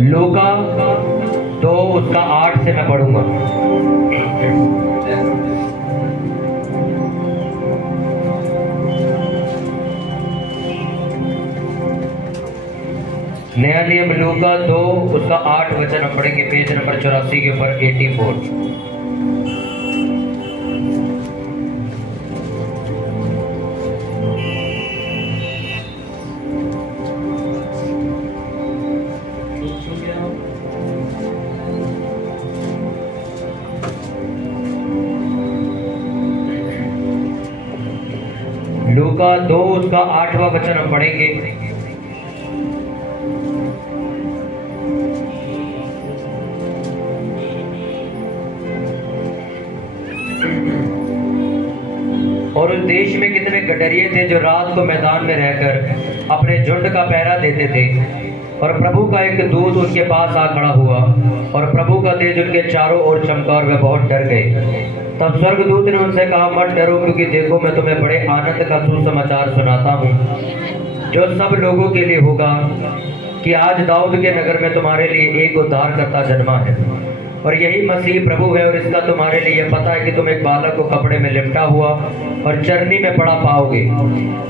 लूका 2 उसका 8 से मैं पढ़ूंगा। नया नियम लूका 2 उसका 8 वचन हम पढ़ेंगे, पेज नंबर 84 के ऊपर 84। लूका 2 उसका 8वां वचन हम पढ़ेंगे। और उस देश में कितने गडरिये थे जो रात को मैदान में रहकर अपने झुंड का पहरा देते थे। और प्रभु का एक दूत उनके पास आ खड़ा हुआ और प्रभु का तेज उनके चारों ओर चमका और वे बहुत डर गए। तब स्वर्गदूत ने उनसे कहा, मत डरो, क्योंकि देखो मैं तुम्हें बड़े आनंद का सुसमाचार सुनाता हूँ जो सब लोगों के लिए होगा, कि आज दाऊद के नगर में तुम्हारे लिए एक उद्धारकर्ता जन्मा है, और यही मसीह प्रभु है। और इसका तुम्हारे लिए यह पता है कि तुम एक बालक को कपड़े में लिपटा हुआ और चरनी में पड़ा पाओगे।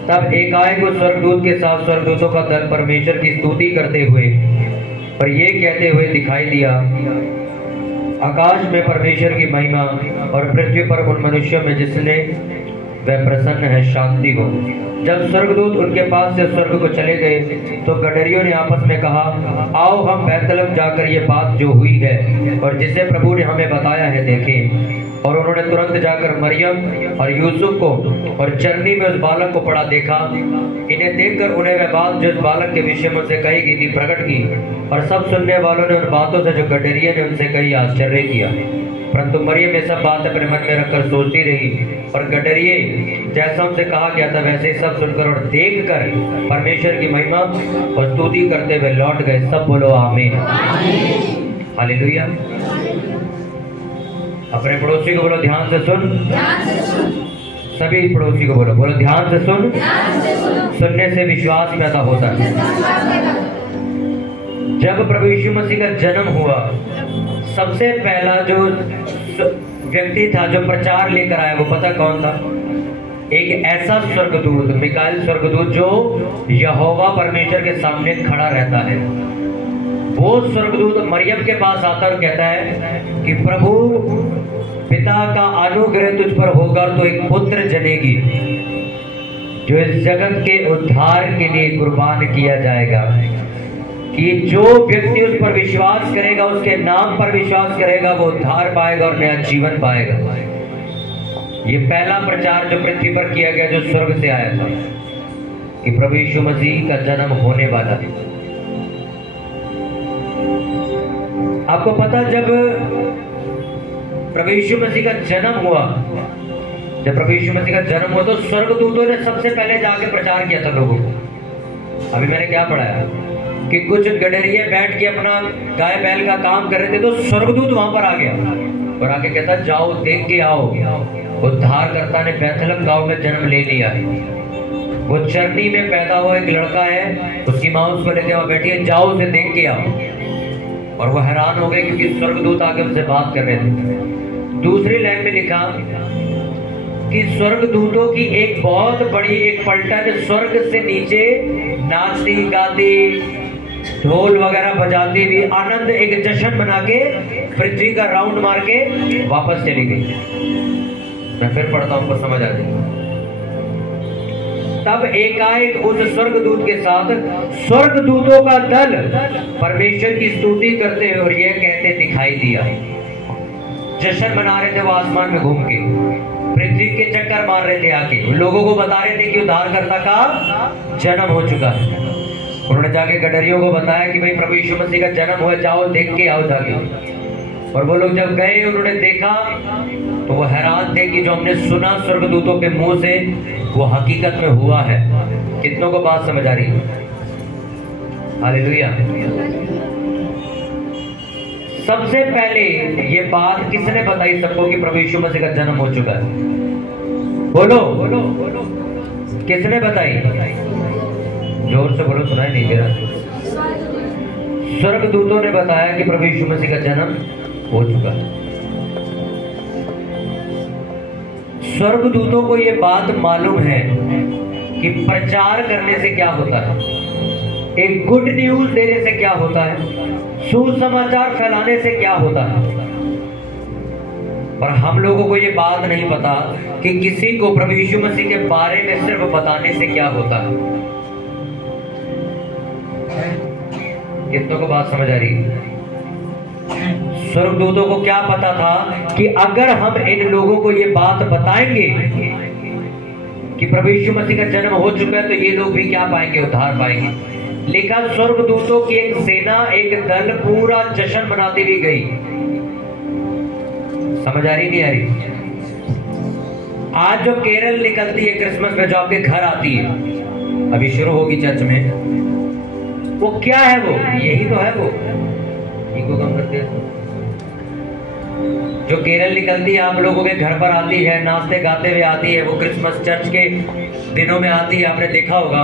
तब एकाएक उस स्वर्गदूत के साथ स्वर्गदूतों का दल परमेश्वर की स्तुति करते हुए और ये कहते हुए दिखाई दिया, आकाश में परमेश्वर की महिमा और पृथ्वी पर उन मनुष्यों में जिसने वह प्रसन्न है शांति हो। जब स्वर्गदूत उनके पास से स्वर्ग को चले गए तो गडरियों ने आपस में कहा, आओ हम बैतलहम जाकर ये बात जो हुई है और जिसे प्रभु ने हमें बताया है देखें। और उन्होंने तुरंत जाकर मरियम और यूसुफ को और चरनी में उस बालक को पड़ा देखा। इन्हें देखकर उन्हें वह बात जो उस बालक के विषय में उनसे कही गई थी प्रकट की, और सब सुनने वालों ने उन बातों से जो गडरिये ने उनसे कही आश्चर्य किया। परंतु मरियम ये सब बात अपने मन में रखकर सोचती रही, और गडरिये जैसा उनसे कहा गया था वैसे ही सब सुनकर और देखकर परमेश्वर की महिमा और स्तुति करते हुए लौट गए। सब बोलो आमीन, हालेलुया। अपने पड़ोसी को बोलो ध्यान से सुन। सभी पड़ोसी को बोलो, बोलो ध्यान से सुन। सुनने से विश्वास पैदा होता है। जब प्रभु यीशु मसीह का जन्म हुआ, सबसे पहला जो व्यक्ति था जो प्रचार लेकर आया, वो पता कौन था? एक ऐसा स्वर्गदूत, मिकाएल स्वर्गदूत, जो यहोवा परमेश्वर के सामने खड़ा रहता है। वो स्वर्गदूत मरियम के पास आता और कहता है कि प्रभु पिता का अनुग्रह तुझ पर होगा और तो एक पुत्र जनेगी जो इस जगत के उद्धार के लिए कुर्बान किया जाएगा, कि जो व्यक्ति उस पर विश्वास करेगा, उसके नाम पर विश्वास करेगा, वो उद्धार पाएगा और नया जीवन पाएगा। ये पहला प्रचार जो पृथ्वी पर किया गया, जो स्वर्ग से आया था, कि प्रभु यीशु मसीह का जन्म होने वाला है। आपको पता, जब प्रभु यीशु मसीह का जन्म हुआ, जब प्रभु यीशु मसीह का जन्म हुआ तो स्वर्गदूतों ने सबसे पहले जाके प्रचार किया था लोगों को। अभी मैंने क्या पढ़ाया कि कुछ गडरिये बैठ के अपना गाय बैल का काम कर रहे थे, तो स्वर्गदूत वहां पर आ गया और आके कहता, जाओ देख के आओ, उद्धारकर्ता ने बैतलहम गांव में जन्म ले लिया है। वो चरनी में पैदा हुआ एक लड़का है, उसकी माँ उसको लेके वहां बैठी है, जाओ उसे देख के आओ। और वो हैरान हो गए क्योंकि स्वर्गदूत आके उनसे बात कर रहे थे। दूसरी लाइन में लिखा कि स्वर्गदूतों की एक बहुत बड़ी एक पलटन स्वर्ग से नीचे नाचती गाती ढोल वगैरह बजाती हुई आनंद एक जश्न बना के पृथ्वी का राउंड मार के वापस चली गई। मैं फिर पढ़ता हूं, आपको समझ आ जाएगी। तब एकाएक उस स्वर्गदूत के साथ स्वर्गदूतों का दल परमेश्वर की स्तुति करते हुए और यह कहते दिखाई दिया। जश्न मना रहे थे वो आसमान में घूम के, पृथ्वी के चक्कर मार रहे थे, आके लोगों को बता रहे थे कि उद्धारकर्ता का जन्म हो चुका है। उन्होंने जाके गडरियों को बताया कि भाई प्रभु यीशु मसीह का जन्म हुआ, जाओ देख के आओ जाके। और वो लोग जब गए, उन्होंने देखा तो वो हैरान थे कि जो हमने सुना स्वर्गदूतों के मुंह से वो हकीकत में हुआ है। कितनों को बात समझ आ रही है? हालेलुया। सबसे पहले ये बात किसने बताई सबको कि प्रभु यीशु मसीह का जन्म हो चुका है? बोलो बोलो बोलो, किसने बताई? जोर से बोलो, सुनाई नहीं दे रहा। स्वर्गदूतों ने बताया कि प्रभु यीशु मसीह का जन्म हो चुका है। स्वर्गदूतों को ये बात मालूम है कि प्रचार करने से क्या होता है, एक गुड न्यूज देने से क्या होता है, सुसमाचार फैलाने से क्या होता है। पर हम लोगों को ये बात नहीं पता कि किसी को प्रभु यीशु मसीह के बारे में सिर्फ बताने से क्या होता है। कितनों को बात समझ आ रही है? स्वर्गदूतों को क्या पता था कि अगर हम इन लोगों को ये बात बताएंगे कि प्रभु यीशु मसीह का जन्म हो चुका है, तो ये लोग भी क्या पाएंगे, उद्धार पाएंगे। लेकिन स्वर्गदूतों की एक सेना, एक दल पूरा जश्न मनाती हुई गई। समझ आ रही नहीं आ रही? आज जो केरल निकलती है क्रिसमस में, जो आपके घर आती है, अभी शुरू होगी चर्च में, वो क्या है? वो यही तो है। वो इको कम करते हैं। जो केरल निकलती है, आप लोगों के घर पर आती है, नाचते गाते हुए आती है, वो क्रिसमस चर्च के दिनों में आती है, आपने देखा होगा।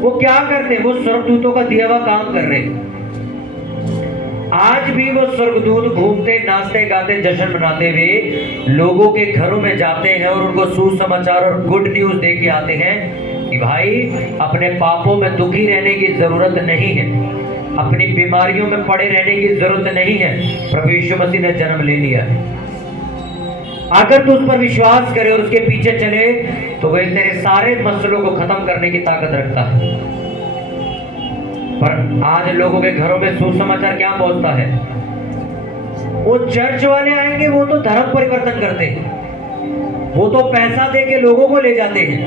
वो क्या करते हैं? वो स्वर्गदूतों का दिया हुआ काम कर रहे हैं। आज भी वो स्वर्गदूत घूमते, नाचते गाते, जश्न मनाते हुए लोगों के घरों में जाते हैं और उनको सुसमाचार और गुड न्यूज दे के आते हैं कि भाई अपने पापों में दुखी रहने की जरूरत नहीं है, अपनी बीमारियों में पड़े रहने की जरूरत नहीं है, प्रभु यीशु मसीह ने जन्म ले लिया है। अगर तू उस पर विश्वास करे और उसके पीछे चले तो वह तेरे सारे मसलों को खत्म करने की ताकत रखता है। पर आज लोगों के घरों में सुसमाचार क्या पहुंचता है? वो चर्च वाले आएंगे, वो तो धर्म परिवर्तन करते हैं, वो तो पैसा दे के लोगों को ले जाते हैं।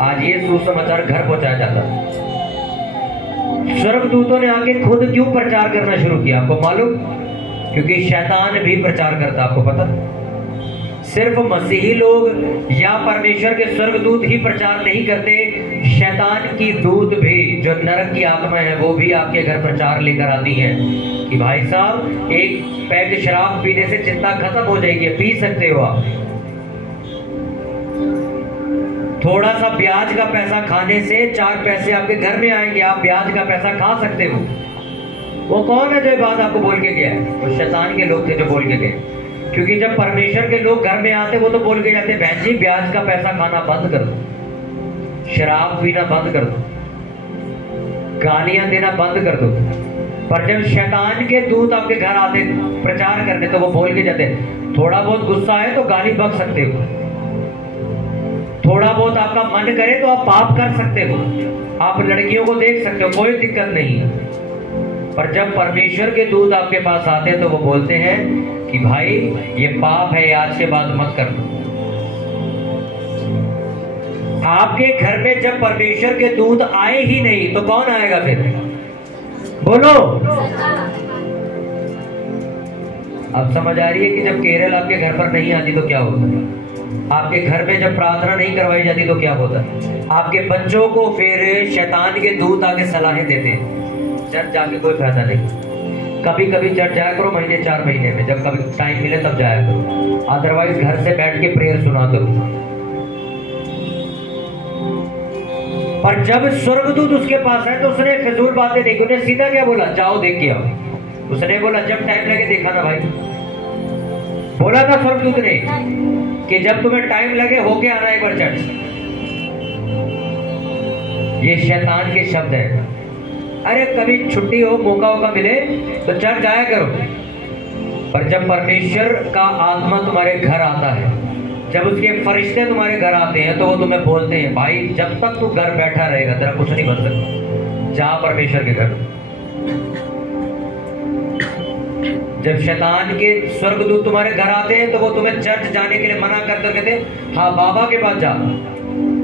आज ये सुसमाचार घर पहुंचाया जाता है। स्वर्गदूतों ने आके खुद क्यों प्रचार करना शुरू किया, आपको मालूम? क्योंकि शैतान भी प्रचार करता, आपको पता? सिर्फ मसीही लोग या परमेश्वर के स्वर्गदूत ही प्रचार नहीं करते, शैतान की दूत भी, जो नरक की आत्मा है, वो भी आपके घर प्रचार लेकर आती है कि भाई साहब एक पैक शराब पीने से चिंता खत्म हो जाएगी, पी सकते हो आप। थोड़ा सा ब्याज का पैसा खाने से 4 पैसे आपके घर में आएंगे, आप ब्याज का पैसा खा सकते हो। वो कौन है जो बात आपको बोल के गया है? वो शैतान के लोग थे जो बोल के गए। क्योंकि जब परमेश्वर के लोग घर में आते, वो तो बोल के जाते, बहन जी ब्याज का पैसा खाना बंद कर दो, शराब पीना बंद कर दो, गालियां देना बंद कर दो। पर जब शैतान के दूत आपके घर आते प्रचार करने, तो वो बोल के जाते, थोड़ा बहुत गुस्सा है तो गाली बक सकते हो, थोड़ा बहुत आपका मन करे तो आप पाप कर सकते हो, आप लड़कियों को देख सकते हो, कोई दिक्कत नहीं। पर जब परमेश्वर के दूत आपके पास आते हैं तो वो बोलते हैं कि भाई ये पाप है, आज के बाद मत करना। आपके घर में जब परमेश्वर के दूत आए ही नहीं तो कौन आएगा फिर? बोलो। अब समझ आ रही है कि जब केरल आपके घर पर नहीं आती तो क्या होता है? आपके घर में जब प्रार्थना नहीं करवाई जाती तो क्या होता है? आपके बच्चों को फिर शैतान के दूत आके सलाहें देते हैं, चर्च जाके कोई फायदा नहीं। कभी कभी चर्च जाया करो, महीने 4 महीने में, जब कभी टाइम मिले तब जाया करो, अदरवाइज घर से बैठ के प्रेयर सुना दो। पर जब स्वर्गदूत उसके पास है तो उसने फिजूल बातें नहीं, उन्हें सीधा क्या बोला, जाओ देख के आओ। उसने बोला जब टाइम लगे देखा ना भाई, बोला था स्वर्गदूत ने कि जब तुम्हें टाइम लगे होके आना एक बार चर्च। ये शैतान के शब्द है। अरे कभी छुट्टी हो, मौका वोका मिले तो चर्च जाया करो। पर जब परमेश्वर का आत्मा तुम्हारे घर आता है, जब उसके फरिश्ते तुम्हारे घर आते हैं, तो वो तुम्हें बोलते हैं भाई जब तक तू घर बैठा रहेगा तेरा कुछ नहीं बन सकता, जा परमेश्वर के घर। जब शैतान के स्वर्गदूत तुम्हारे घर आते हैं तो वो तुम्हें चर्च जाने के लिए मना करते कहते, हाँ बाबा के पास जा,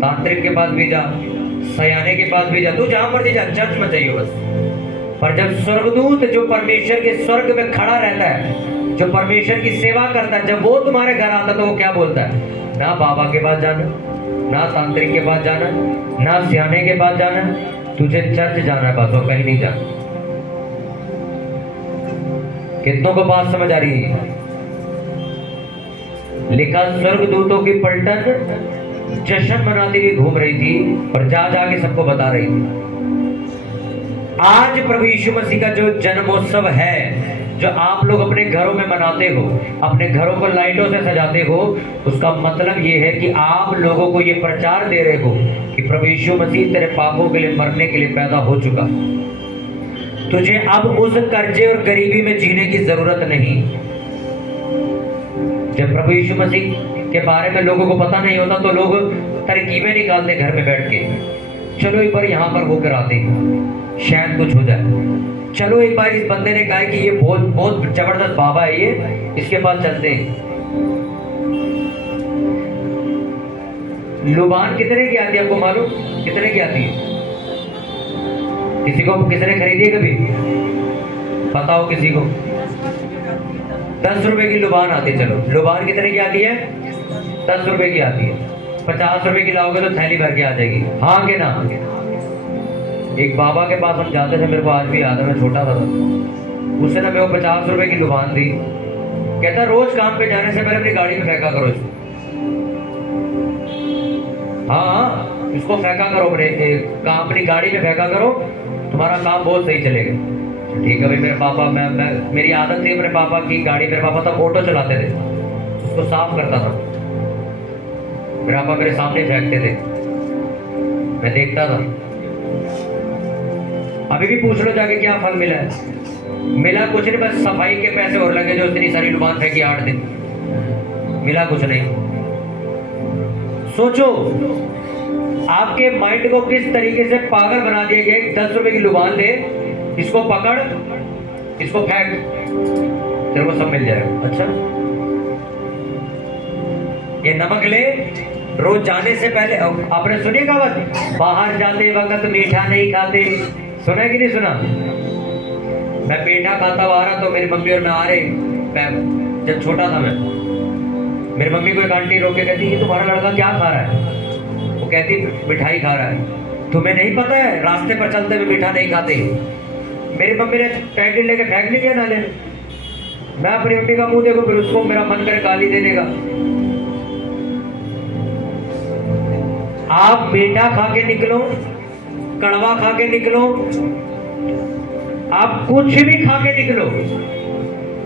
तांत्रिक के पास भी जा, सयाने के पास भी जा, तू जहां पर जा, चर्च में जाइए बस। पर जब स्वर्गदूत जो परमेश्वर के स्वर्ग में खड़ा रहता है, जो परमेश्वर की सेवा करता है, जब वो तुम्हारे घर आता है तो वो क्या बोलता है? ना बाबा के पास जाना, ना तांत्रिक के पास जाना, ना सयाने के पास जाना, तुझे चर्च जाना है बस, और कहीं नहीं जाना। कितनों को बात समझ आ रही है? लिखा स्वर्गदूतों की पलटन जश्न मनाती हुई घूम रही थी और जा जाके सबको बता रही थी। आज प्रभु यीशु मसीह का जो जन्मोत्सव है, जो आप लोग अपने घरों में मनाते हो, अपने घरों को लाइटों से सजाते हो, उसका मतलब ये है कि आप लोगों को ये प्रचार दे रहे हो कि प्रभु यीशु मसीह तेरे पापों के लिए मरने के लिए पैदा हो चुका। तुझे अब उस कर्जे और गरीबी में जीने की जरूरत नहीं। जब प्रभु यीशु मसीह के बारे में लोगों को पता नहीं होता तो लोग तरकीबें निकालते घर में बैठ के, चलो एक बार यहाँ पर होकर आते, शायद कुछ हो जाए। चलो एक बार इस बंदे ने कहा कि ये बहुत बहुत जबरदस्त बाबा है, ये इसके पास चलते हैं। लुबान कितने की आती है आपको मालूम? कितने की आती है? किसी को किसने खरीदी है कभी? पता हो किसी को? 10 रुपए की लुबान आती है। चलो लुबान कितने की आती है? 10 रुपए की आती है। 50 रुपए की लाओगे तो थैली भर के आ जाएगी। हाँ के ना? एक बाबा के पास हम जाते थे, मेरे को आज भी याद है, मैं छोटा था। उसने ना मेरे को 50 रुपए की लुबान दी। कहता रोज काम पे जाने से पहले अपनी गाड़ी में फेंका करो इसको। हाँ, इसको फेंका करो, अपनी गाड़ी में फेंका करो, तुम्हारा काम बहुत सही चलेगा। ठीक है भाई। मेरे पापा मेरी आदत थी, अपने पापा की गाड़ी, मेरे पापा तब ऑटो चलाते थे, उसको साफ करता था। मेरे पापा मेरे सामने फेंकते थे, मैं देखता था। अभी भी पूछ लो जाके क्या फल मिला है? मिला कुछ नहीं, बस सफाई के पैसे और लगे जो इतनी सारी लुबान फेंकी 8 दिन, मिला कुछ नहीं। सोचो आपके माइंड को किस तरीके से पागल बना दिया गया। 10 रुपए की लुबान ले, इसको पकड़, इसको फेंक, तेरे को सब मिल जाएगा। अच्छा, ये नमक ले, रोज जाने से पहले आपने सुनी कहावत, बाहर जाते वक्त मीठा नहीं खाते? सुना है कि नहीं सुना? मैं मीठा खाता हुआ आ रहा तो मेरी मम्मी और मैं आ रहे, जब छोटा था मैं, मेरी मम्मी को एक आंटी रोक के कहती, ये तुम्हारा लड़का क्या खा रहा है? वो कहती मिठाई खा रहा है। तुम्हें नहीं पता है रास्ते पर चलते हुए मीठा नहीं खाते? मेरी मम्मी ने पैकेट लेके फेंक नहीं दिया नाले में। मैं अपनी मम्मी का मुंह देखो, फिर उसको मेरा मन करे गाली देने का। आप मीठा खा के निकलो, कड़वा खा के निकलो, आप कुछ भी खा के निकलो,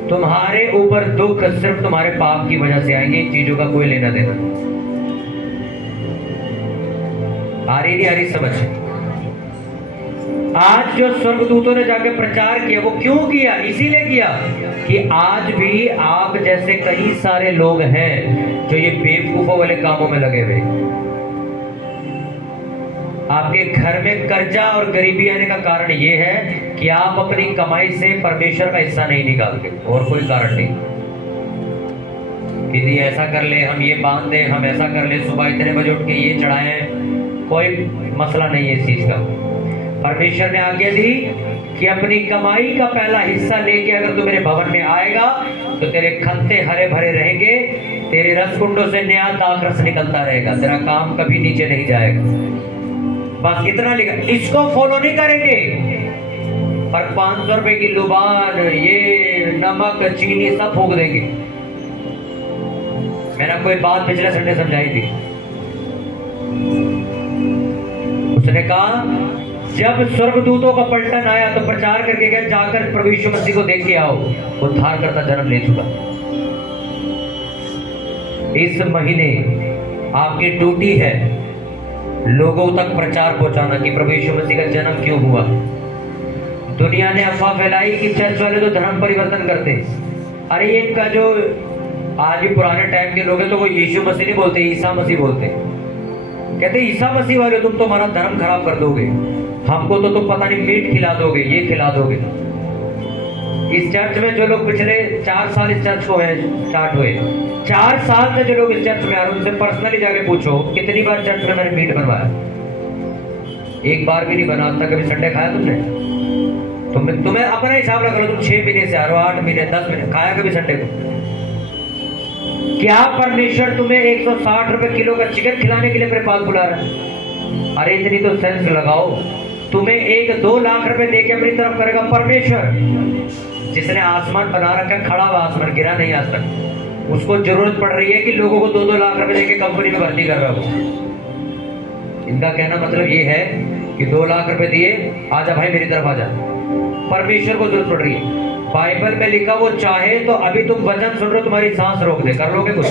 तुम्हारे ऊपर दुख सिर्फ तुम्हारे पाप की वजह से आएंगे। इन चीजों का कोई लेना देना। आ रही नहीं आ रही समझ? आज जो स्वर्गदूतों ने जाके प्रचार किया, वो क्यों किया? इसीलिए किया कि आज भी आप जैसे कई सारे लोग हैं जो ये बेवकूफों वाले कामों में लगे हुए। आपके घर में कर्जा और गरीबी आने का कारण यह है कि आप अपनी कमाई से परमेश्वर का हिस्सा नहीं निकालते, और कोई कारण नहीं। कि ऐसा कर ले, हम ये बांध दें, हम ऐसा कर ले, सुबह इतने बजे उठ के ये चढ़ाएं, कोई मसला नहीं है इस चीज का। परमेश्वर ने आज्ञा दी कि अपनी कमाई का पहला हिस्सा लेके अगर तू मेरे भवन में आएगा तो तेरे खत्ते हरे भरे रहेंगे, तेरे रसकुंडों से नया दाख रस निकलता रहेगा, तेरा काम कभी नीचे नहीं जाएगा। बस इतना लिखा। इसको फॉलो नहीं करेंगे पर 500 रुपए की लुबान, ये नमक चीनी सब फूक देंगे। मैंने कोई बात पिछले संडे समझाई थी। उसने कहा जब स्वर्गदूतों का पलटन आया तो प्रचार करके गया, जाकर प्रभु यीशु मसीह को देख के आओ, वो उद्धार करता जन्म ले चुका। इस महीने आपकी ड्यूटी है लोगों तक प्रचार पहुंचाना कि प्रभु यीशु मसीह का जन्म क्यों हुआ। दुनिया ने अफवाह फैलाई कि चर्च वाले तो धर्म परिवर्तन करते। अरे ये इनका जो आज भी पुराने टाइम के लोग हैं तो वो यीशु मसीह नहीं बोलते, ईसा मसीह बोलते। कहते ईसा मसीह वाले तुम तो हमारा धर्म खराब कर दोगे, हमको तो तुम पता नहीं मीट खिला दोगे, ये खिला दोगे। इस चर्च में जो लोग पिछले 4 साल इस चर्च को स्टार्ट हुए, 4 साल से जो लोग इस चर्च में आ रहे हैं उनसे पर्सनली जाके पूछो कितनी बार चर्च में मैंने मीट बनवाया। एक बार भी नहीं बना। कभी संडे खाया तुमने? तुम्हें अपना हिसाब लगा लो, तुम 6 महीने से आ रहे हो, 8 महीने, 10 महीने, खाया कभी संडे को? क्या परमेश्वर तुम्हें 160 रुपए किलो का चिकन खिलाने के लिए अपने पास बुला रहा है? अरे इतनी तो सेंस लगाओ। तुम्हें 1-2 लाख रुपए देके अपनी तरफ करेगा परमेश्वर, जिसने आसमान बना रखा, खड़ा हुआ आसमान, गिरा नहीं आज तक। उसको जरूरत पड़ रही है कि लोगों को 2-2 लाख रुपए देके कंपनी में भर्ती कर रहा हो। इनका कहना मतलब ये है कि 2 लाख रुपए दिए, आजा भाई मेरी तरफ आजा। परमेश्वर को जरूरत पड़ रही है। बाइबल में लिखा वो चाहे तो अभी तुम वचन सुन रहे हो, तुम्हारी सांस रोक दे, कर लोगे कुछ?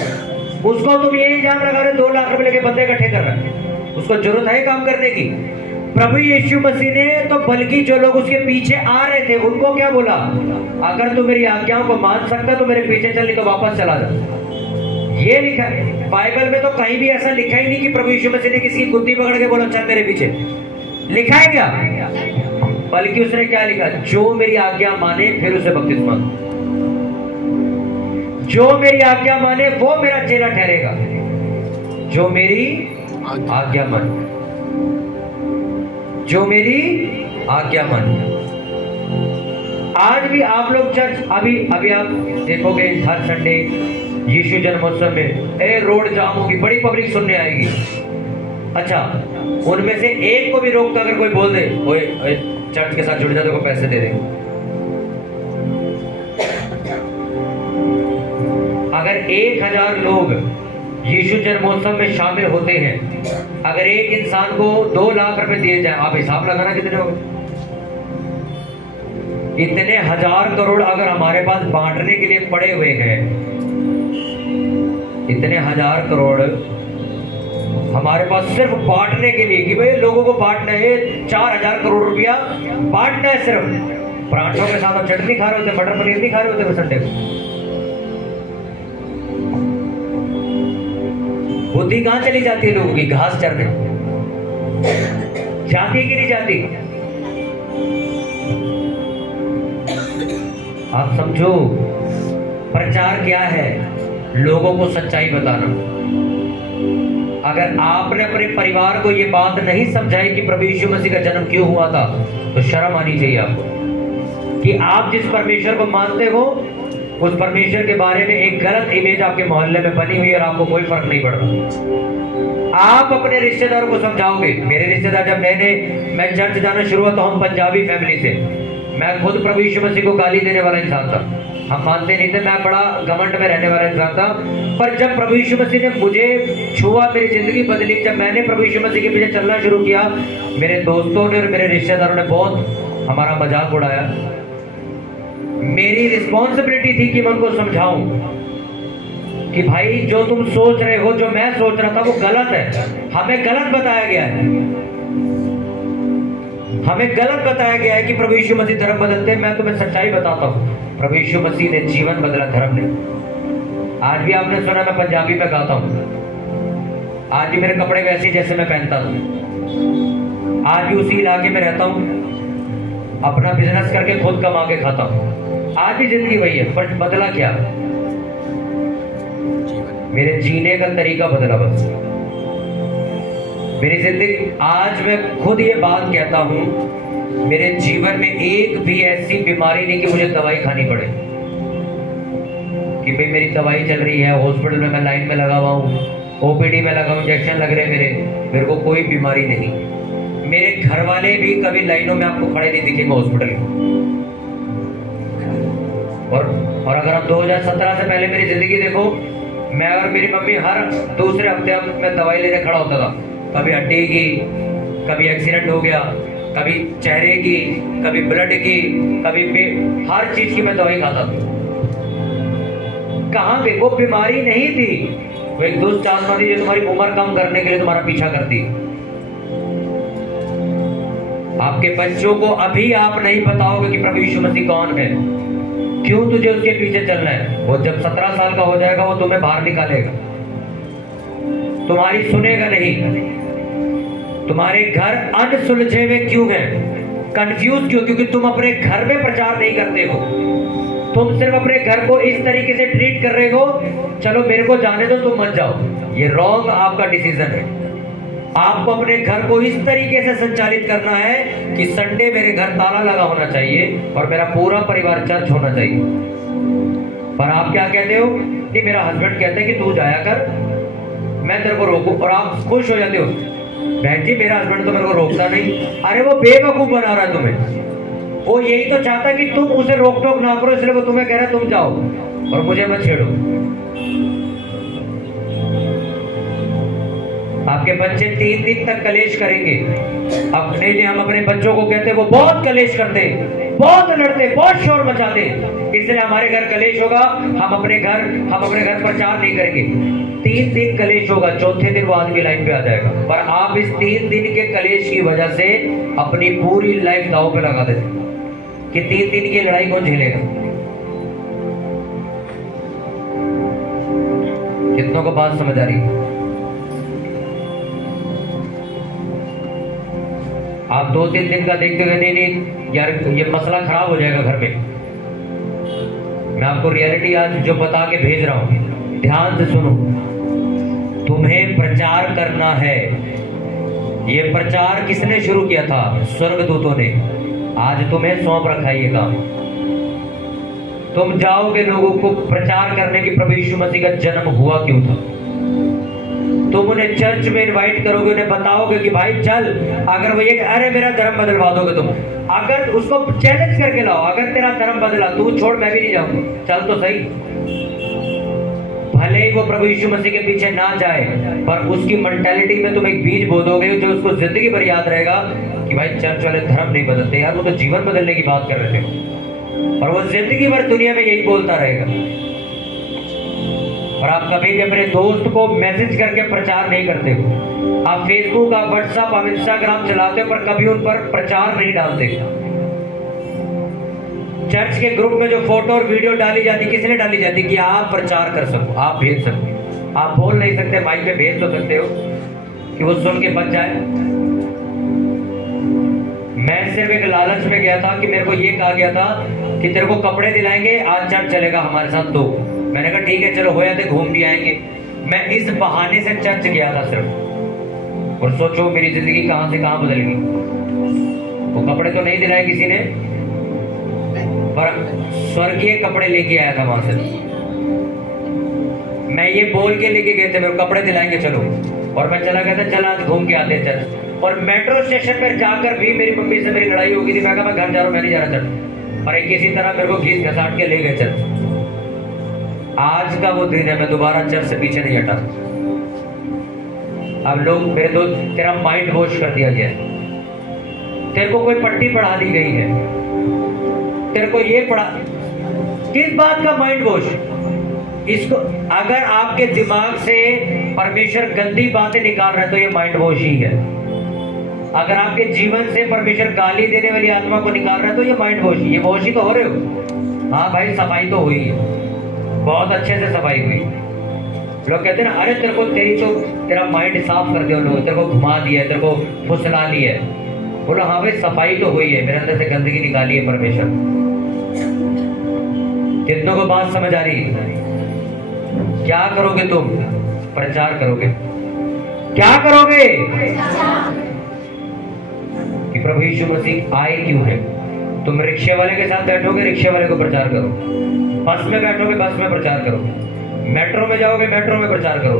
उसको तुम ये इल्जाम लगा रहे 2 लाख रुपए लेके बंदे इकट्ठे कर रहे हैं, उसको जरूरत है काम करने की? प्रभु यीशु मसीह ने तो बल्कि जो लोग उसके पीछे आ रहे थे उनको क्या बोला? अगर तू मेरी आज्ञाओं को मान सकता तो मेरे पीछे चल, नहीं तो वापस चला जा। ये लिखा है बाइबल में, तो कहीं भी ऐसा लिखा ही नहीं कि प्रभु यीशु मसीह ने किसी की गुद्दी पकड़ के बोला चल मेरे पीछे। लिखा है क्या? बल्कि उसने क्या लिखा? जो मेरी आज्ञा माने फिर उसे बपतिस्मा दो। जो मेरी आज्ञा माने वो मेरा चेला ठहरेगा, जो मेरी आज्ञा माने, जो मेरी आज्ञा माने। आज भी आप लोग चर्च अभी आप देखोगे हर संडे यीशु जन्मोत्सव में रोड जाम होगी, बड़ी पब्लिक सुनने आएगी। अच्छा, उनमें से एक को भी रोकता अगर कोई बोल दे ओए चर्च के साथ जुड़ जा तो पैसे दे दे। अगर 1000 लोग यीशु जन्मोत्सव में शामिल होते हैं, अगर एक इंसान को 2 लाख रुपए दिए जाए, आप हिसाब लगाना कितने हो गए? इतने 1000 करोड़ अगर हमारे पास बांटने के लिए पड़े हुए हैं, इतने 1000 करोड़ हमारे पास सिर्फ बांटने के लिए कि भाई लोगों को बांटना है, 4000 करोड़ रुपया बांटना है सिर्फ। पराठों के साथ हम चटनी खा रहे होते, मटर पनीर नहीं खा रहे होते संडे को। बुद्धि कहां चली जाती है लोगों की? घास चरने जाती है कि नहीं जाती? आप समझो प्रचार क्या है? लोगों को सच्चाई बताना। अगर आपने अपने परिवार को ये बात नहीं समझाई कि प्रभु यीशु मसीह का जन्म क्यों हुआ था, तो शर्म आनी चाहिए आपको कि आप जिस परमेश्वर को मानते हो उस परमेश्वर के बारे में एक गलत इमेज आपके मोहल्ले में बनी हुई है और आपको कोई फर्क नहीं पड़ रहा। आप अपने रिश्तेदारों को समझाओगे। मेरे रिश्तेदार जब नए मैं चर्च जाना शुरू हुआ तो हम पंजाबी फैमिली से, मैं खुद प्रभु यीशु मसीह को गाली देने वाला इंसान था, हम मानते नहीं थे, मैं बड़ा घमंड में रहने वाला इंसान था। पर जब प्रभु यीशु मसीह ने मुझे छुआ, मेरी जिंदगी बदली, जब मैंने प्रभु यीशु मसीह के पीछे चलना शुरू किया, मेरे दोस्तों ने और मेरे रिश्तेदारों ने बहुत हमारा मजाक उड़ाया। मेरी रिस्पॉन्सिबिलिटी थी कि मैं उनको समझाऊं कि भाई जो तुम सोच रहे हो, जो मैं सोच रहा था वो गलत है। हमें गलत बताया गया है, हमें गलत बताया गया है कि प्रभु यीशु मसीह धर्म बदलते हैं। मैं तुम्हें सच्चाई बताता हूँ, प्रभु यीशु मसीह ने जीवन बदला, धर्म ने। आज भी आपने सुना मैं पंजाबी में गाता हूँ, आज भी मेरे कपड़े वैसे जैसे मैं पहनता हूँ, आज भी उसी इलाके में रहता हूँ, अपना बिजनेस करके खुद कमा के खाता हूँ, आज भी जिंदगी वही है। पर बदला क्या? मेरे जीने का तरीका बदला बस। मेरी जिंदगी, आज मैं खुद ये बात कहता हूं, मेरे जीवन में एक भी ऐसी बीमारी नहीं कि मुझे दवाई खानी पड़े, कि भाई मेरी दवाई चल रही है, हॉस्पिटल में मैं लाइन में लगा हुआ हूँ, ओपीडी में लगा हूँ, इंजेक्शन लग रहे हैं, मेरे को कोई बीमारी नहीं। मेरे घर वाले भी कभी लाइनों में आपको खड़े नहीं दिखेंगे हॉस्पिटल में। और अगर आप 2017 से पहले मेरी जिंदगी देखो, मैं और मेरी मम्मी हर दूसरे हफ्ते में दवाई लेने खड़ा होता था। कभी हड्डी की, कभी एक्सीडेंट हो गया, कभी चेहरे की, कभी ब्लड की, कभी हर चीज की मैं दवाई खाता था। कहां पे? वो बीमारी नहीं थी, वो एक दुष्ट आत्मा थी जो तुम्हारी उम्र कम करने के लिए तुम्हारा पीछा करती। आपके बच्चों को अभी आप नहीं बताओगे कि प्रभु यीशु मसीह कौन है, क्यों तुझे उसके पीछे चलना है। वो जब 17 साल का हो जाएगा वो तुम्हें बाहर निकालेगा, तुम्हारी सुनेगा नहीं। तुम्हारे घर अनसुलझे हुए क्यों हैं, कंफ्यूज क्यों? क्योंकि तुम अपने घर में प्रचार नहीं करते हो। तुम सिर्फ अपने घर को इस तरीके से ट्रीट कर रहे हो, चलो मेरे को जाने दो, तुम मत जाओ। ये रॉन्ग आपका डिसीजन है। आपको अपने घर को इस तरीके से संचालित करना है कि संडे मेरे घर ताला लगा होना चाहिए और मेरा पूरा परिवार चर्च होना चाहिए। पर आप क्या कहते हो? नहीं, मेरा हस्बैंड कहता है कि तू जाया कर, मैं तेरे को रोकूं, और आप खुश हो जाते हो। बहन जी, मेरा हस्बैंड तो मेरे को रोकता नहीं। अरे वो बेवकूफ बना रहा है तुम्हें। वो यही तो चाहता कि तुम उसे रोक टोक ना करो, इसलिए वो तुम्हें कह रहा है तुम जाओ और मुझे मत छेड़ो। आपके बच्चे 3 दिन तक कलेश करेंगे। अब नहीं, हम अपने बच्चों को कहते वो बहुत कलेश करते, बहुत लड़ते, बहुत शोर मचाते, इसलिए हमारे घर कलेश होगा, हम अपने घर प्रचार नहीं करेंगे। 3 दिन कलेश होगा, चौथे दिन वो आदमी लाइन पे आ जाएगा। पर आप इस 3 दिन के कलेश की वजह से अपनी पूरी लाइफ दांव पे लगा देते कि 3 दिन की लड़ाई कौन झेलेगा। कितनों को बात समझ आ रही है? आप 2-3 दिन का देखते हुए नहीं यार ये मसला खराब हो जाएगा घर में। मैं आपको रियलिटी आज जो बता के भेज रहा हूं, ध्यान से सुनो। तुम्हें प्रचार करना है। ये प्रचार किसने शुरू किया था? स्वर्गदूतों ने। आज तुम्हें सौंप रखा है ये काम। तुम जाओगे लोगों को प्रचार करने की प्रभु यीशु मसीह का जन्म हुआ क्यों था। तुम उन्हें चर्च में इनवाइट करोगे, उन्हें बताओगे कि भाई चल, अगर वो ये अरे मेरा धर्म बदलवा दोगे तुम, अगर उसको चैलेंज करके लाओ, अगर तेरा धर्म बदला तू छोड़, मैं भी नहीं जाऊंगा, चल तो सही। भले ही वो प्रभु यीशु मसीह के पीछे ना जाए, पर उसकी मेंटालिटी में तुम एक बीज बो दोगे जो उसको जिंदगी भर याद रहेगा कि भाई चर्च वाले धर्म नहीं बदलते यार, वो तो जीवन बदलने की बात कर रहे थे। और वो जिंदगी भर दुनिया में यही बोलता रहेगा। और आप कभी भी अपने दोस्त को मैसेज करके प्रचार नहीं करते हो। आप फेसबुक, आप व्हाट्सएप, आप इंस्टाग्राम चलाते हो, पर कभी उन पर प्रचार नहीं डालते। चर्च के ग्रुप में जो फोटो और वीडियो डाली जाती, किसने डाली जाती? कि आप प्रचार कर सको, आप भेज सको। आप बोल नहीं सकते, माइक पे भेज तो सकते हो कि वो सुन के बच जाए। मैं सिर्फ एक लालच में गया था कि मेरे को ये कहा गया था कि तेरे को कपड़े दिलाएंगे, आज चर्च चलेगा हमारे साथ। तो मैंने कहा ठीक है चलो, हो जाते घूम भी आएंगे। मैं इस बहाने से चर्च गया था सिर्फ। और सोचो मेरी जिंदगी कहां से कहां बदल गई। वो कपड़े तो नहीं दिलाए किसी ने, पर स्वर्गीय कपड़े लेके आया था वहां से। मैं ये बोल के लेके गए थे मेरे कपड़े दिलाएंगे चलो, और मैं चला गया था चल आज घूम के आते चर्च। और मेट्रो स्टेशन पर जाकर भी मेरी मम्मी से मेरी लड़ाई हो गई थी। मैं कहा मैं घर जा रहा हूँ, मैं नहीं जा रहा चर्च। और एक किसी तरह मेरे को घीस घसाट के ले गए चर्च। आज का वो दिन है, मैं दोबारा चर्च से पीछे नहीं हटा। अब लोग मेरे दोस्त, तेरा माइंड वॉश कर दिया गया, तेरे को कोई पट्टी पढ़ा दी गई है, तेरे को ये पढ़ा, किस बात का माइंड वॉश? इसको अगर आपके दिमाग से परमेश्वर गंदी बातें निकाल रहा है तो ये माइंड वॉश ही है। अगर आपके जीवन से परमेश्वर गाली देने वाली आत्मा को निकाल रहा है तो ये माइंड वॉश ही। ये वॉश ही तो हो रहे हो। हाँ भाई, सफाई तो हुई है, बहुत अच्छे से सफाई हुई। लोग कहते हैं ना, अरे तेरे को तेरा माइंड साफ कर दिया लोग, तेरे को घुमा दिया, तेरे को फुसला लिया। बोलो हाँ भाई, सफाई तो हुई है, मेरे अंदर से गंदगी निकाली है परमेश्वर। कितनों को बात समझ आ रही है? क्या करोगे तुम? प्रचार करोगे। क्या करोगे? कि प्रभु यीशु मसीह आए क्यों है। तुम रिक्शे वाले के साथ बैठोगे, रिक्शे वाले को प्रचार करो। बस में बैठोगे, बस में प्रचार करो। मेट्रो में जाओगे, मेट्रो में प्रचार करो।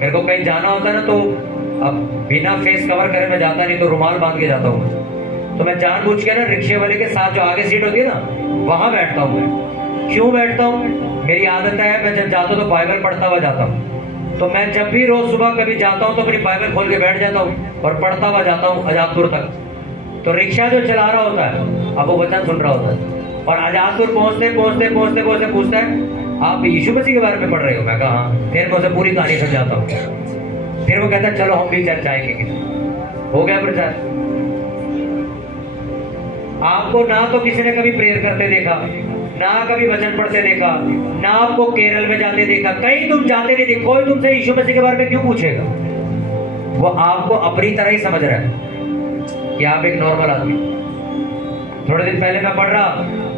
मेरे को कहीं जाना होता है ना, तो अब बिना फेस कवर करे मैं जाता नहीं, तो रुमाल बांध के जाता हूँ। तो मैं जानबूझ के ना रिक्शे वाले के साथ जो आगे सीट होती है ना, वहां बैठता हूँ। मैं क्यों बैठता हूँ? मेरी आदत है, मैं जब जाता हूँ तो बाइबल पढ़ता हुआ जाता हूँ। तो मैं जब भी रोज सुबह कभी जाता हूँ तो अपनी बाइबल खोल के बैठ जाता हूँ और पढ़ता हुआ जाता हूँ आजादपुर तक। तो रिक्शा जो चला रहा होता है, अब वो वचन सुन रहा होता है, और आजादपुर पहुंचते पहुंचते पहुंचते पहुंचते पूछता है आप यीशु मसीह के बारे में पढ़ रहे हो? मैं कहा हाँ। फिर मैं उसे पूरी कहानी समझाता हूँ। फिर वो कहता है चलो हम भी चर्च आएंगे। हो गया प्रचार। आपको ना तो किसी ने कभी प्रेयर करते देखा, ना कभी वचन पढ़ते देखा, ना आपको केरल में जाते देखा, कहीं तुम जाते नहीं देखा। कोई तुमसे यीशु मसीह के बारे में क्यों पूछेगा? वो आपको अपनी तरह ही समझ रहा है कि आप एक नॉर्मल आदमी। थोड़े दिन पहले मैं पढ़ रहा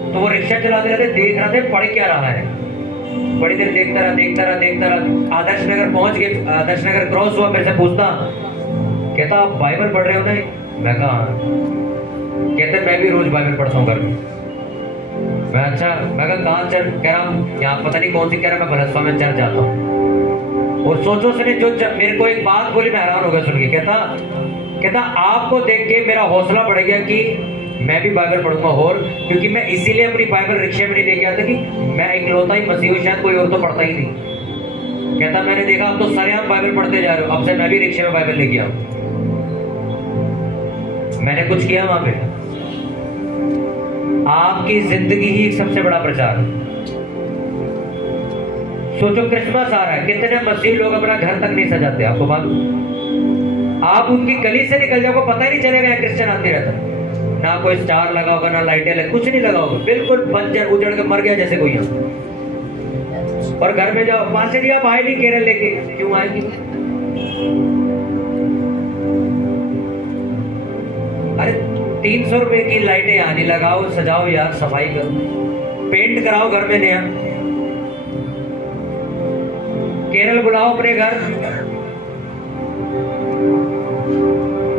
तो वो रिक्शा चलाते रहते, देख रहा थे पढ़ क्या रहा है। बड़ी देर देखता रहा। आदर्श नगर पहुंच गए, आदर्श नगर क्रॉस हुआ, मेरे से पूछता, कहता आप बाइबल पढ़ रहे हो ना? मैं कहा कहते मैं भी रोज बाइबल पढ़ता हूँ घर में। मैं अच्छा, मैं कहा चर्च? कह रहा यहाँ पता नहीं कौन सी, कह रहा मैं भलसवा में चर्च जाता हूँ। और सोचो सुने, जो मेरे को एक बात बोली, मैं हैरान हो गया सुन के। कहता आपको देख के मेरा हौसला बढ़ गया कि मैं भी बाइबल पढ़ूंगा। और क्योंकि मैं इसीलिए अपनी बाइबल रिक्शे में नहीं लेके आता कि मैं इकलौता ही मसीह हूं, शायद कोई और तो पढ़ता ही नहीं। कहता मैंने देखा आप तो सरेआम बाइबल पढ़ते जा रहे हो, अब से मैं भी रिक्शे में बाइबल लेके आऊं। मैंने कुछ किया वहां पे? आपकी जिंदगी ही एक सबसे बड़ा प्रचार। सोचो क्रिसमस आ रहा है, कितने मसीह लोग अपना घर तक नहीं सजाते, आपको मालूम? आप उनकी गली से निकल जाओगे, पता ही नहीं चलेगा क्रिश्चियन आते रहता। ना कोई स्टार लगा होगा, ना लाइटें लगे, कुछ नहीं लगा होगा, बिल्कुल बंजर उजड़ के मर गया जैसे कोई यहाँ। और घर में जाओ, वहां से आप आए नहीं केरल लेके, क्यों आएगी? अरे 300 रुपए की लाइटें आनी, लगाओ, सजाओ यार, सफाई करो, पेंट कराओ घर में नया। केरल बुलाओ अपने घर।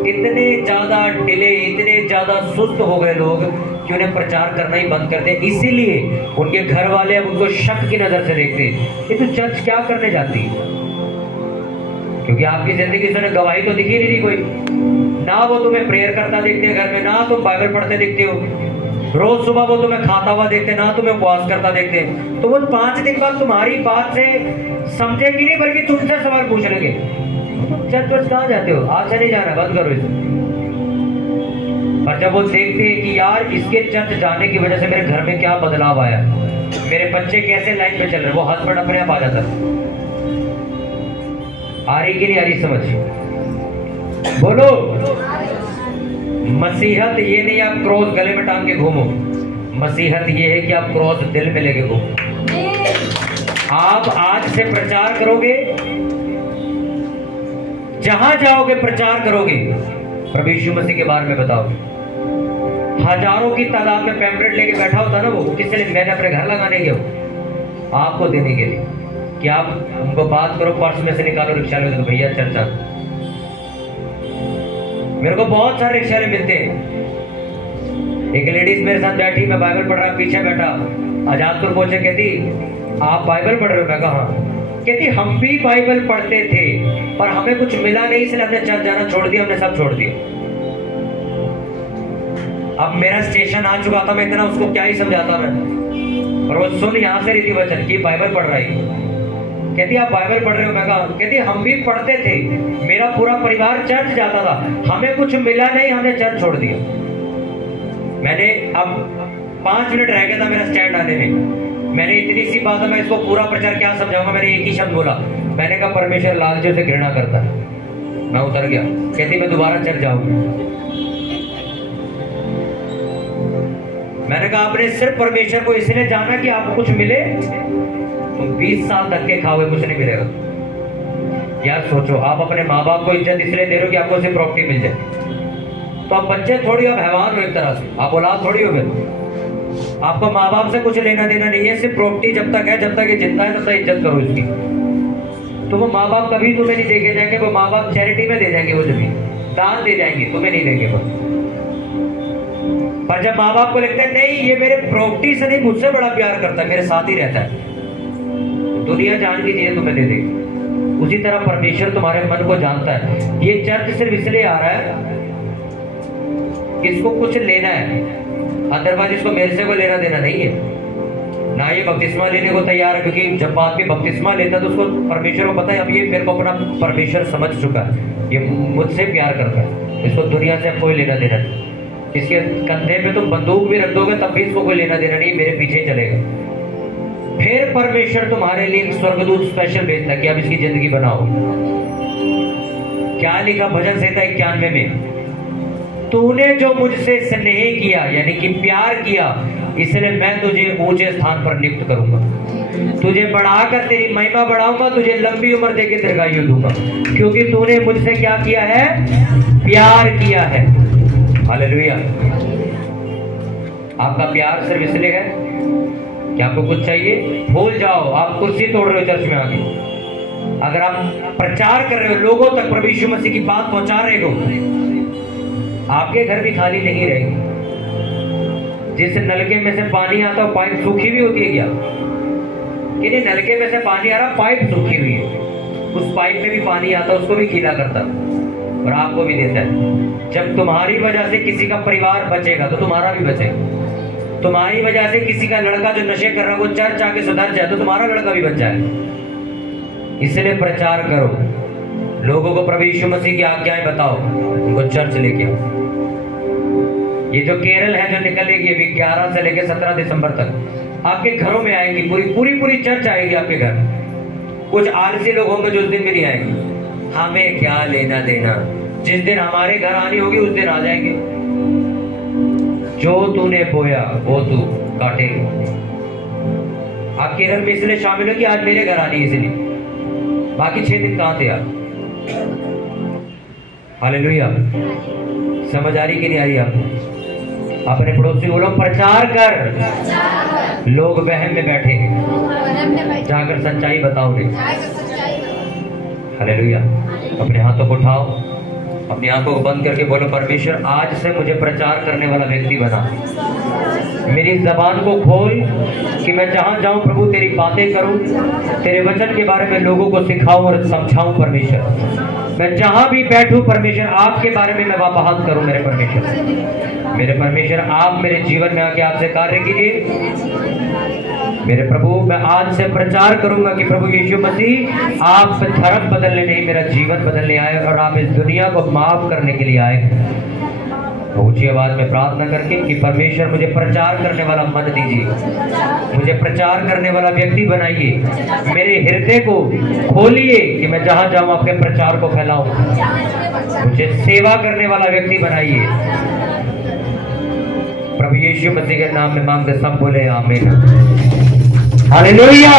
इतने ज्यादा डिले, इतने ज्यादा सुस्त हो गए लोग कि उन्हें प्रचार करना ही बंद कर दे। इसीलिए उनके घर वाले अब उनको शक की नजर से देखते, ये तो चर्च क्या करने जाती है? क्योंकि आपकी जिंदगी से गवाही तो दिखी नहीं कोई। ना वो तुम्हें प्रेयर करता देखते हैं घर में, ना तुम बाइबल पढ़ते देखते हो, रोज सुबह वो तुम्हें खाता हुआ देखते, ना तुम्हें उपवास करता देखते। तो वो 5 दिन बाद तुम्हारी बात से समझेंगे नहीं, बल्कि तुमसे सवाल पूछ लेंगे, चर्च वर्च कहाँ जाते हो? आज से नहीं जाना, बंद करो इसे। और जब वो देखते हैं कि यार इसके चर्च जाने की वजह से मेरे घर में क्या बदलाव आया, मेरे बच्चे कैसे लाइन पे चल रहे, वो हस्बैंड अपने आप आ जाता। आ रही कि नहीं आ रही समझ? बोलो। मसीहत ये नहीं आप क्रॉस गले में टांग के घूमो, मसीहत ये है कि आप क्रॉस दिल में लेके घूमो। आप आज से प्रचार करोगे, जहां जाओगे प्रचार करोगे, प्रभु यीशु मसीह के बारे में बताओगे। हजारों की तादाद में पैम्पलेट लेके बैठा होता ना, वो किसके लिए? मैंने अपने घर लगाने के, आपको देने के लिए कि आप उनको बात करो, पर्स में से निकालो, रिक्शा ले दो, भैया चर्चा। मेरे को बहुत सारे रिक्शा मिलते हैं। एक लेडीज मेरे साथ बैठी, मैं बाइबल पढ़ रहा, पीछे बैठा, आजादपुर पहुंचे, कहती आप बाइबल पढ़ रहे हो? मैं कहा हाँ। कहती हम भी बाइबल पढ़ते थे पर हमें कुछ मिला नहीं, इसलिए हमने चर्च जाना छोड़ दिया, हमने सब छोड़ दिया। अब मेरा स्टेशन आ चुका था, मैं इतना उसको क्या ही समझाता मैं, और वो सुन यहाँ से रीति वचन की बाइबल पढ़ रही। कहती आप बाइबल पढ़ रहे हो? मैं कहा। कहती हम भी पढ़ते थे, मेरा पूरा परिवार चर्च जाता था, हमें कुछ मिला नहीं, हमने चर्च छोड़ दिया। मैंने अब 5 मिनट रह गया था मेरा स्टैंड आने में, मैंने इतनी सी बात है, मैं इसको पूरा प्रचार क्या समझाऊंगा, मैंने एक ही शब्द बोला, मैंने कहा परमेश्वर लालचियों से घृणा करता है। मैं उतर गया। कहती मैं दोबारा चर्च जाऊंगी। मैंने कहा आपने सिर्फ परमेश्वर को इसलिए जाना कि आपको कुछ मिले, तुम 20 साल धक्के खाओगे, कुछ नहीं मिलेगा। यार सोचो, आप अपने माँ बाप को इज्जत इसलिए दे रहे हो कि आपको सिर्फ प्रॉपर्टी मिल जाए, तो आप बच्चे थोड़ी, आप हैवान हो एक तरह से, आप औलाद थोड़ी हो गए। आपको माँ बाप से कुछ लेना देना नहीं है, सिर्फ प्रॉपर्टी जब तक है, जब तक ये जिंदा है तब तक इज्जत करो इसकी। तो वो माँ बाप कभी तुम्हें नहीं देके जाएंगे, वो माँ बाप चैरिटी में दे जाएंगे, वो जमीन दान दे जाएंगे, तुम्हें नहीं देंगे बस। पर जब माँ बाप को लगता है नहीं ये मेरे प्रॉपर्टी से नहीं, मुझसे बड़ा प्यार करता है, मेरे साथ ही रहता है, दुनिया जान की चीजें तुम्हें दे देगी। उसी तरह परमेश्वर तुम्हारे मन को जानता है। ये चर्च सिर्फ इसलिए आ रहा है, इसको कुछ लेना है, अदरवाइज इसको मेरे से कोई लेना देना नहीं है। ना ये बपतिस्मा लेने को तैयार है, क्योंकि जब आदमी बपतिस्मा लेता है तो उसको परमेश्वर को पता है अब ये मेरे को अपना परमेश्वर समझ चुका है, ये मुझसे प्यार करता है, इसको दुनिया से कोई लेना देना नहीं। इसके कंधे पे तुम बंदूक भी रख दोगे तब भी इसको कोई लेना देना नहीं, मेरे पीछे चलेगा। फिर परमेश्वर तुम्हारे लिए एक स्वर्गदूत स्पेशल भेजता कि अब इसकी जिंदगी बनाओ। क्या लिखा भजन संहिता 91 में? तूने जो मुझसे स्नेह किया, यानी कि प्यार किया, इसलिए मैं तुझे ऊंचे स्थान पर नियुक्त करूंगा, तुझे बढ़ाकर तेरी महिमा बढ़ाऊंगा, तुझे लंबी उम्र देकर दीर्घायु दूंगा, क्योंकि तूने मुझसे क्या किया है? प्यार किया है। हालेलुया। आपका प्यार सिर्फ इसलिए है कि आपको कुछ चाहिए, भूल जाओ, आप कुर्सी तोड़ रहे हो चर्च में आके। अगर आप प्रचार कर रहे हो, लोगों तक प्रभु यीशु मसीह की बात पहुंचा रहे हो, आपके घर भी खाली नहीं रहेगी। जिस नलके में से पानी आता है पाइप सूखी भी होती है क्या? कि नहीं, नलके में से पानी आ रहा, पाइप सूखी हुई है, उस पाइप में भी पानी आता है, उसको भी गीला करता और आपको भी देता है। जब तुम्हारी वजह से किसी का परिवार बचेगा तो तुम्हारा भी बचेगा। तुम्हारी वजह से किसी का लड़का जो नशे कर रहा है वो चर्च आके सुधर जाए तो तुम्हारा लड़का भी बच जाए। इसलिए प्रचार करो, लोगों को प्रभु यीशु मसीह की आज्ञाएं बताओ, उनको चर्च लेके आओ। ये जो केरल है जो निकलेगी अभी 11 से लेकर 17 दिसंबर तक आपके घरों में आएंगी, पूरी चर्च आएगी आपके घर। कुछ आलसी लोग होंगे जो उस दिन भी नहीं आएंगे, हमें क्या लेना देना, जिस दिन हमारे घर आनी होगी उस दिन आ जाएंगे। जो तूने बोया वो तू काटेगा। आप केरल में इसलिए शामिल हो कि आज मेरे घर आनी है, इसलिए बाकी 6 दिन कहां थे आप? हालेलुया। समझ आ रही कि नहीं आ रही आपको? अपने पड़ोसी बोलो प्रचार कर। लोग वहम में बैठे हैं, जाकर सच्चाई बताओ रे। हालेलुया। अपने हाथों को उठाओ, अपनी आंखों को बंद करके बोलो परमेश्वर आज से मुझे प्रचार करने वाला व्यक्ति बना। मेरी जबान को खोल कि मैं जहां जाऊं प्रभु तेरी बातें करूं, तेरे वचन के बारे में लोगों को सिखाऊं और समझाऊं। परमेश्वर मैं जहां भी बैठूं परमेश्वर आपके बारे में मैं वापहात करूं। मेरे परमेश्वर आप मेरे जीवन में आके आपसे कार्य कीजिए। मेरे प्रभु मैं आज से प्रचार करूंगा कि प्रभु यीशु मसीह आप धर्म बदलने नहीं, मेरा जीवन बदलने आए और आप इस दुनिया को माफ करने के लिए आए। ऊंची आवाज में प्रार्थना करके कि परमेश्वर मुझे प्रचार करने वाला मन दीजिए, मुझे प्रचार करने वाला व्यक्ति बनाइए, मेरे हृदय को खोलिए कि मैं जहां जाऊं आपके प्रचार को फैलाऊं। मुझे सेवा करने वाला व्यक्ति बनाइए। प्रभु यीशु मसीह के नाम में मांगते सब बोले आमीन। हालेलुया।